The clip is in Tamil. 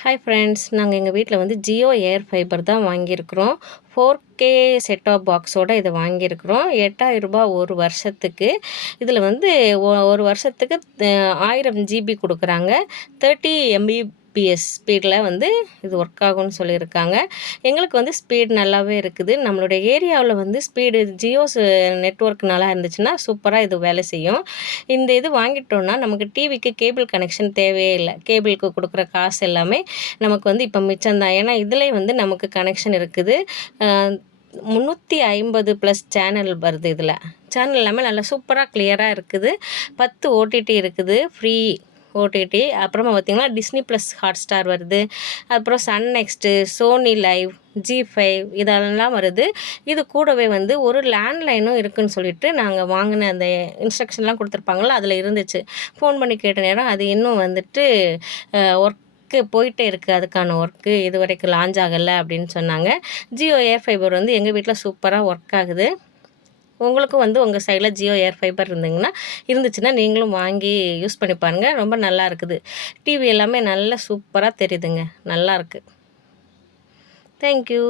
ஹாய் ஃப்ரெண்ட்ஸ், நாங்கள் எங்கள் வீட்டில் வந்து ஜியோ ஏர் ஃபைபர் தான் வாங்கியிருக்கிறோம். 4K செட் ஆஃப் பாக்ஸோடு இதை வாங்கியிருக்கிறோம். ரூ. 8000 ஒரு வருஷத்துக்கு. இதில் வந்து ஒரு வருஷத்துக்கு 1000 ஜிபி கொடுக்குறாங்க. 30 MBPS ஸ்பீடில் வந்து இது ஒர்க் ஆகும்னு சொல்லியிருக்காங்க. எங்களுக்கு வந்து ஸ்பீட் நல்லாவே இருக்குது. நம்மளுடைய ஏரியாவில் வந்து ஸ்பீடு ஜியோஸ் நெட்வொர்க் நல்லா இருந்துச்சுன்னா சூப்பராக இது வேலை செய்யும். இந்த இது வாங்கிட்டோன்னா நமக்கு டிவிக்கு கேபிள் கனெக்ஷன் தேவையே இல்லை. கேபிளுக்கு கொடுக்குற காசு எல்லாமே நமக்கு வந்து இப்போ மிச்சம்தான். ஏன்னா இதிலே வந்து நமக்கு கனெக்ஷன் இருக்குது. 350 ப்ளஸ் சேனல் வருது இதில். சேனல் எல்லாமே நல்லா சூப்பராக கிளியராக இருக்குது. 10 ஓடிடி இருக்குது, ஃப்ரீ ஓடிடி. அப்புறமா பார்த்திங்கன்னா டிஸ்னி ப்ளஸ் ஹாட்ஸ்டார் வருது. அப்புறம் Sun next, Sony live, G5 இதெல்லாம் வருது. இது கூடவே வந்து ஒரு லேண்ட்லைனும் இருக்குதுன்னு சொல்லிட்டு நாங்கள் வாங்கின அந்த இன்ஸ்ட்ரக்ஷன்லாம் கொடுத்துருப்பாங்கள்ல, அதில் இருந்துச்சு. ஃபோன் பண்ணி கேட்ட நேரம் அது இன்னும் வந்துட்டு ஒர்க்கு போயிட்டே இருக்குது, அதுக்கான ஒர்க்கு இது வரைக்கும் லான்ச் ஆகலை அப்படின்னு சொன்னாங்க. ஜியோ ஏர் ஃபைபர் வந்து எங்கள் வீட்டில் சூப்பராக ஒர்க் ஆகுது. உங்களுக்கும் வந்து உங்கள் சைடில் ஜியோ ஏர் ஃபைபர் இருந்துச்சுன்னா நீங்களும் வாங்கி யூஸ் பண்ணி பாருங்கள். ரொம்ப நல்லா இருக்குது. டிவி எல்லாமே நல்லா சூப்பராக தெரியுதுங்க, நல்லாயிருக்கு. தேங்க்யூ.